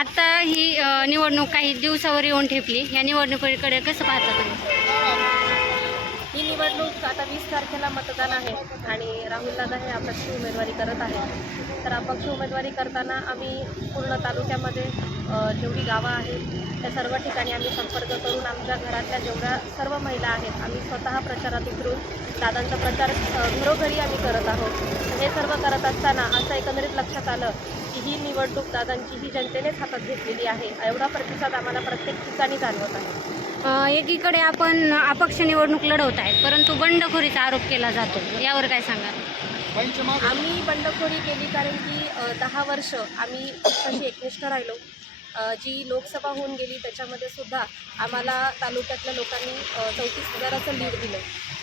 आता ही निवडणूक काही दिवसावर येऊन ठेपली. या निवडणुकीकडे कसं पाहता तुम्ही? ही निवडणूक आता वीस तारखेला मतदान आहे आणि राहुल दादा हे अपक्ष उमेदवारी करत आहेत. तर अपक्ष उमेदवारी करताना आम्ही पूर्ण तालुक्यामध्ये जेवढी गावं आहेत त्या सर्व ठिकाणी आम्ही संपर्क करून आमच्या घरातल्या जेवढ्या सर्व महिला आहेत आम्ही स्वतः प्रचारात उतरून दादांचा प्रचार घरोघरी आम्ही करत आहोत. हे सर्व करत असताना असं एकंदरीत लक्षात आलं ही निवडणूक दादांची ही जनतेनेच हातात घेतलेली आहे. एवढा प्रतिसाद आम्हाला प्रत्येक ठिकाणी जाणवत आहे. अ, एकीकडे आपण अपक्ष निवडणूक लढवत आहे परंतु बंडखोरीचा आरोप केला जातो. यावर काय सांगाल? आम्ही बंडखोरी केली कारण की अ, दहा वर्ष आम्ही तशी एकनिष्ठ राहिलो. अ, जी लोकसभा होऊन गेली त्याच्यामध्ये सुद्धा आम्हाला तालुक्यातल्या लोकांनी चौतीस हजाराचं लीड दिलं.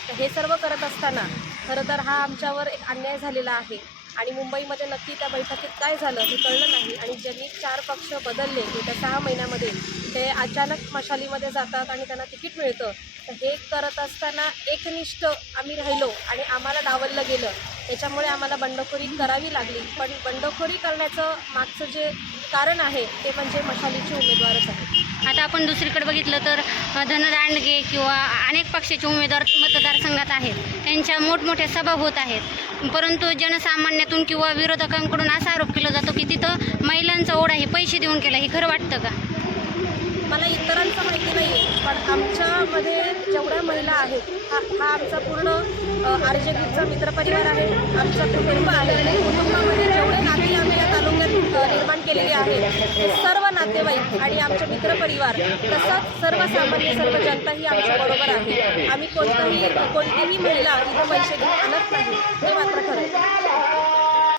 तर हे सर्व करत असताना खरं तर हा आमच्यावर एक अन्याय झालेला आहे. आणि मुंबईमध्ये नक्की त्या बैठकीत काय झालं हे कळलं नाही. आणि ज्यांनी चार पक्ष बदलले येत्या सहा महिन्यामध्ये ते अचानक मशालीमध्ये जातात आणि त्यांना तिकीट मिळतं. तर हे करत असताना एकनिष्ठ आम्ही राहिलो आणि आम्हाला डावललं गेलं. त्याच्यामुळे आम्हाला बंडखोरी करावी लागली. पण बंडखोरी करण्याचं मागचं जे कारण आहे ते म्हणजे मशालीचे उमेदवारच आहे. आता आपण दुसरीकडे बघितलं तर धनदांडगे किंवा अनेक पक्षाचे उमेदवार मतदारसंघात आहेत. त्यांच्या मोठमोठ्या सभा होत आहेत. परंतु जनसामान्यातून किंवा विरोधकांकडून असा आरोप केला जातो की तिथं महिलांचा ओढा हे पैसे देऊन केला हे खरं वाटतं का? मला इतरांचं माहिती नाही आहे पण आमच्यामध्ये जेवढ्या महिला आहेत हा हा आमचा पूर्ण आर जे ग्रुपचा मित्रपरिवार आहे आमचं कुटुंब आहे. कुटुंबामध्ये जेवढे नाते आम्ही या तालुक्यात निर्माण केलेले आहेत ते सर्व नातेवाईक आणि आमचे मित्रपरिवार तसंच सर्वसामान्य सर्व जनता ही आमच्या बरोबर आहे. आम्ही कोणताही कोणतीही महिला इथं पैसे घेऊन आणत नाही हे मात्र खरं